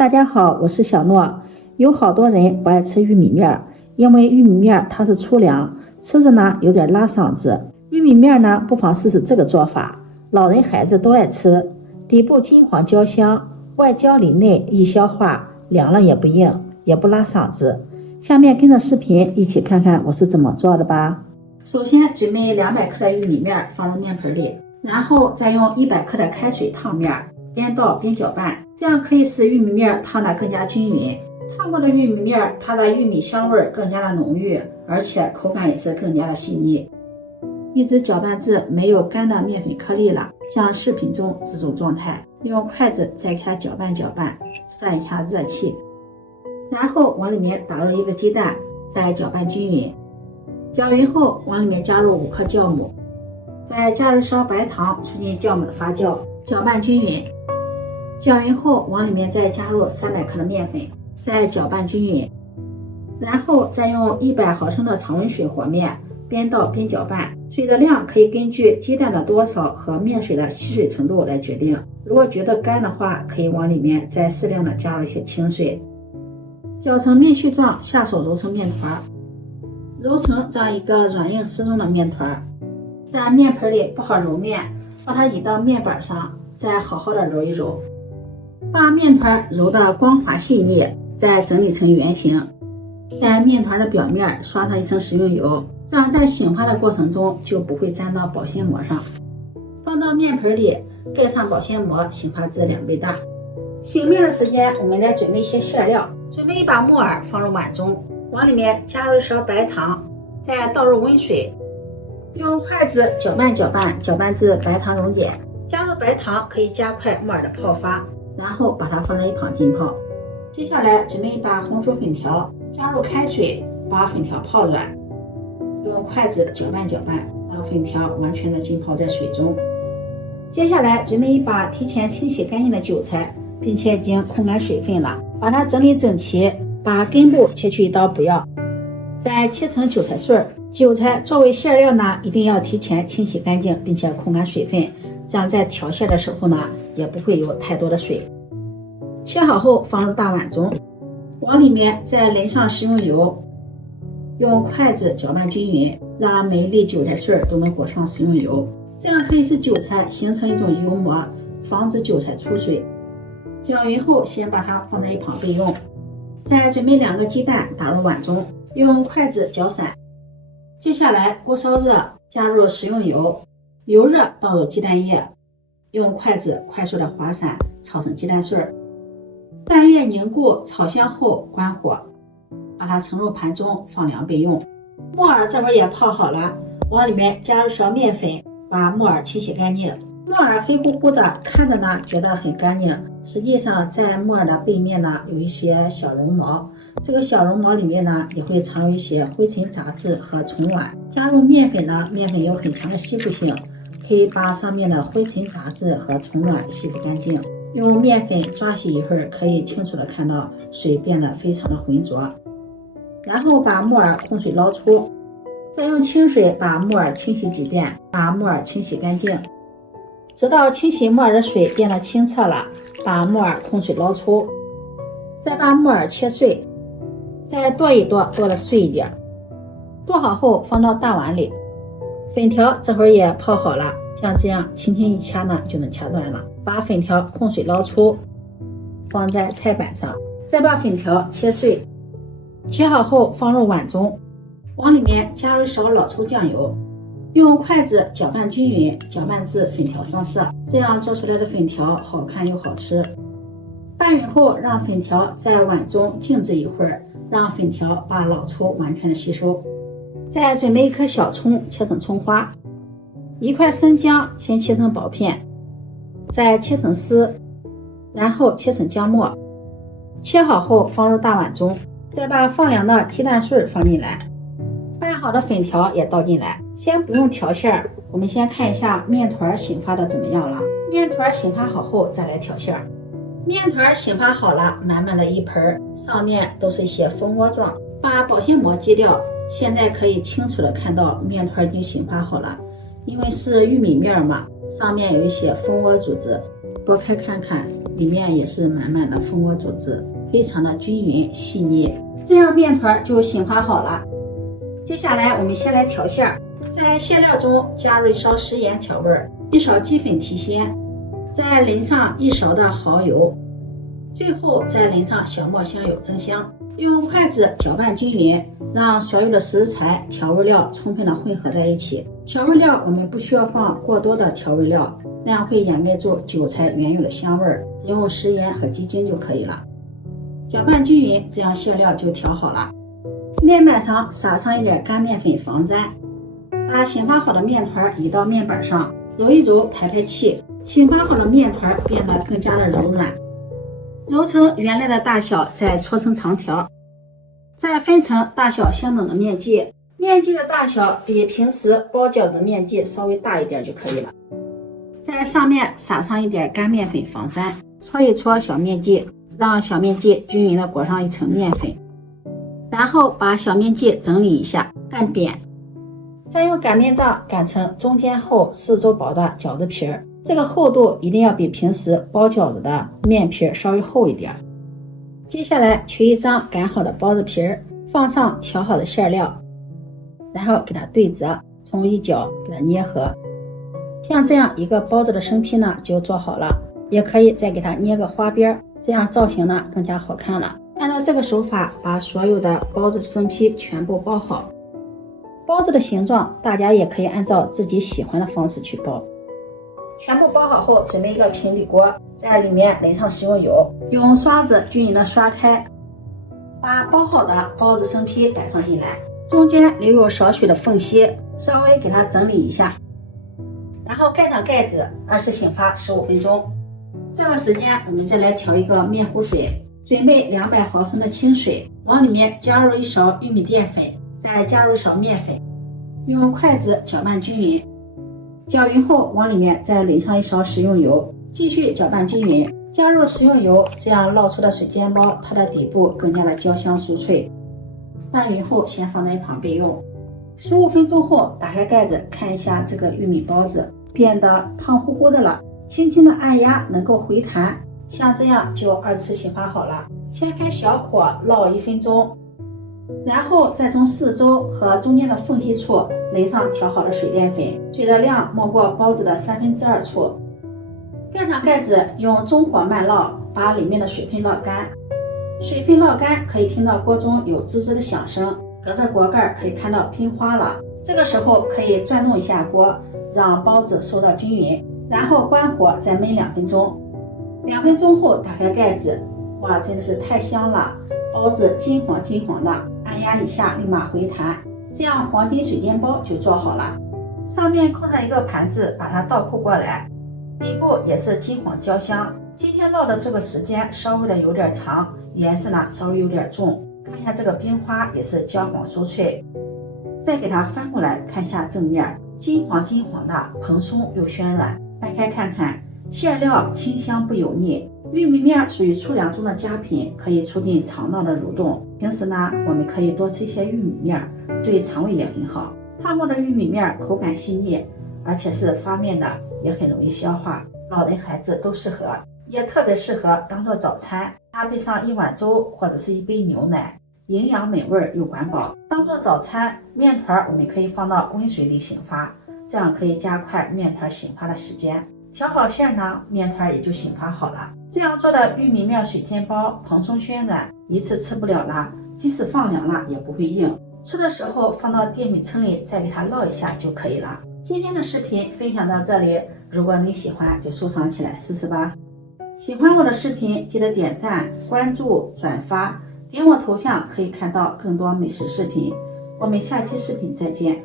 大家好，我是小诺。有好多人不爱吃玉米面，因为玉米面它是粗粮，吃着呢有点拉嗓子。玉米面呢，不妨试试这个做法，老人孩子都爱吃。底部金黄焦香，外焦里内，易消化，凉了也不硬，也不拉嗓子。下面跟着视频一起看看我是怎么做的吧。首先准备200克的玉米面放入面盆里，然后再用100克的开水烫面，边倒边搅拌，这样可以使玉米面烫得更加均匀。烫过的玉米面，它的玉米香味更加的浓郁，而且口感也是更加的细腻。一直搅拌至没有干的面粉颗粒了，像视频中这种状态，用筷子再给它搅拌搅拌，散一下热气，然后往里面打入1个鸡蛋，再搅拌均匀。搅匀后，往里面加入5克酵母，再加入勺白糖，促进酵母的发酵，搅拌均匀。搅匀后，往里面再加入300克的面粉，再搅拌均匀。然后再用100毫升的常温水和面，边倒边搅拌。水的量可以根据鸡蛋的多少和面水的吸水程度来决定。如果觉得干的话，可以往里面再适量的加入一些清水。搅成面絮状，下手揉成面团，揉成这样一个软硬适中的面团。在面盆里不好揉面，把它移到面板上，再好好的揉一揉，把面团揉得光滑细腻，再整理成圆形。在面团的表面刷上一层食用油，这样在醒发的过程中就不会粘到保鲜膜上。放到面盆里，盖上保鲜膜，醒发至2倍大。醒面的时间，我们来准备一些馅料。准备一把木耳放入碗中，往里面加入1勺白糖，再倒入温水，用筷子搅拌搅拌，搅拌至白糖溶解。加入白糖可以加快木耳的泡发，然后把它放在一旁浸泡。接下来准备一把红薯粉条，加入开水，把粉条泡软，用筷子搅拌搅拌，让粉条完全的浸泡在水中。接下来准备一把提前清洗干净的韭菜，并且已经控干水分了，把它整理整齐，把根部切去1刀不要，再切成韭菜碎。韭菜作为馅料呢，一定要提前清洗干净，并且控干水分，这样在调馅的时候呢，也不会有太多的水。切好后放入大碗中，往里面再淋上食用油，用筷子搅拌均匀，让每一粒韭菜碎都能裹上食用油，这样可以使韭菜形成一种油膜，防止韭菜出水。搅匀后，先把它放在一旁备用。再准备2个鸡蛋打入碗中，用筷子搅散。接下来锅烧热，加入食用油，油热倒入鸡蛋液，用筷子快速的划散，炒成鸡蛋碎。蛋液凝固炒香后关火，把它盛入盘中放凉备用。木耳这会儿也泡好了，往里面加入勺面粉，把木耳清洗干净。木耳黑乎乎的，看着呢觉得很干净，实际上在木耳的背面呢有一些小绒毛，这个小绒毛里面呢也会藏有一些灰尘杂质和虫卵。加入面粉呢，面粉有很强的吸附性，可以把上面的灰尘杂质和虫卵吸附干净。用面粉刷洗一会儿，可以清楚的看到水变得非常的浑浊。然后把木耳控水捞出，再用清水把木耳清洗几遍，把木耳清洗干净，直到清洗木耳的水变得清澈了，把木耳控水捞出，再把木耳切碎，再剁一剁，剁得碎一点。剁好后放到大碗里，粉条这会儿也泡好了，像这样轻轻一掐呢就能掐断了。把粉条控水捞出，放在菜板上，再把粉条切碎。切好后放入碗中，往里面加入1勺老抽酱油，用筷子搅拌均匀，搅拌至粉条上色，这样做出来的粉条好看又好吃。拌匀后让粉条在碗中静置一会儿，让粉条把老抽完全的吸收。再准备1颗小葱，切成葱花，1块生姜先切成薄片，再切成丝，然后切成姜末。切好后放入大碗中，再把放凉的鸡蛋碎放进来，拌好的粉条也倒进来。先不用调馅，我们先看一下面团醒发的怎么样了。面团醒发好后再来调馅。面团醒发好了，满满的一盆，上面都是一些蜂窝状。把保鲜膜揭掉，现在可以清楚的看到面团已经醒发好了，因为是玉米面嘛，上面有一些蜂窝组织，不剥开看看，里面也是满满的蜂窝组织，非常的均匀细腻。这样面团就醒发好了。接下来我们先来调馅，在馅料中加入1勺食盐调味，1勺鸡粉提鲜，再淋上1勺的蚝油，最后再淋上小磨香油增香。用筷子搅拌均匀，让所有的食材调味料充分的混合在一起。调味料我们不需要放过多的调味料，那样会掩盖住韭菜原有的香味，只用食盐和鸡精就可以了。搅拌均匀，这样馅料就调好了。面板上撒上一点干面粉防粘，把醒发好的面团移到面板上，揉一揉，排排气，醒发好的面团变得更加的柔软。揉成原来的大小，再搓成长条，再分成大小相等的面剂。面剂的大小比平时包饺子的面剂稍微大一点就可以了。在上面撒上一点干面粉防粘，搓一搓小面剂，让小面剂均匀的裹上一层面粉，然后把小面剂整理一下，按扁，再用擀面杖擀成中间厚、四周薄的饺子皮儿。这个厚度一定要比平时包饺子的面皮稍微厚一点。接下来取一张擀好的包子皮儿，放上调好的馅料，然后给它对折，从一角给它捏合。像这样一个包子的生坯呢就做好了，也可以再给它捏个花边，这样造型呢更加好看了。按照这个手法把所有的包子生坯全部包好。包子的形状大家也可以按照自己喜欢的方式去包。全部包好后，准备一个平底锅，在里面淋上食用油，用刷子均匀的刷开，把包好的包子生坯摆放进来，中间留有少许的缝隙，稍微给它整理一下，然后盖上盖子，20醒发15分钟。这个时间我们再来调一个面糊水，准备200毫升的清水，往里面加入1勺玉米淀粉，再加入1勺面粉，用筷子搅拌均匀。搅匀后，往里面再淋上1勺食用油，继续搅拌均匀。加入食用油，这样烙出的水煎包，它的底部更加的焦香酥脆。拌匀后，先放在一旁备用。15分钟后，打开盖子看一下这个玉米包子，变得胖乎乎的了。轻轻的按压能够回弹，像这样就2次醒发好了。先开小火烙1分钟。然后再从四周和中间的缝隙处淋上调好的水淀粉，水的量没过包子的2/3处。盖上盖子，用中火慢烙，把里面的水分烙干。水分烙干，可以听到锅中有滋滋的响声，隔着锅盖可以看到喷花了。这个时候可以转动一下锅，让包子收到均匀，然后关火再焖2分钟。2分钟后打开盖子，哇，真的是太香了！包子金黄金黄的，按压一下立马回弹，这样黄金水煎包就做好了。上面扣上一个盘子，把它倒扣过来，底部也是金黄焦香。今天烙的这个时间稍微的有点长，颜色呢稍微有点重，看一下这个冰花也是焦黄酥脆。再给它翻过来看一下正面，金黄金黄的，蓬松又暄软。掰开看看，馅料清香不油腻。玉米面属于粗粮中的佳品，可以促进肠道的蠕动。平时呢，我们可以多吃一些玉米面，对肠胃也很好。烫过的玉米面口感细腻，而且是发面的，也很容易消化，老人孩子都适合，也特别适合当做早餐，搭配上1碗粥或者是1杯牛奶，营养美味又管饱。当做早餐，面团我们可以放到温水里醒发，这样可以加快面团醒发的时间。调好馅呢，面团也就醒发好了。这样做的玉米面水煎包蓬松暄软，一次吃不了了，即使放凉了也不会硬。吃的时候放到电米铛里，再给它烙一下就可以了。今天的视频分享到这里，如果你喜欢就收藏起来试试吧。喜欢我的视频记得点赞、关注、转发，点我头像可以看到更多美食视频。我们下期视频再见。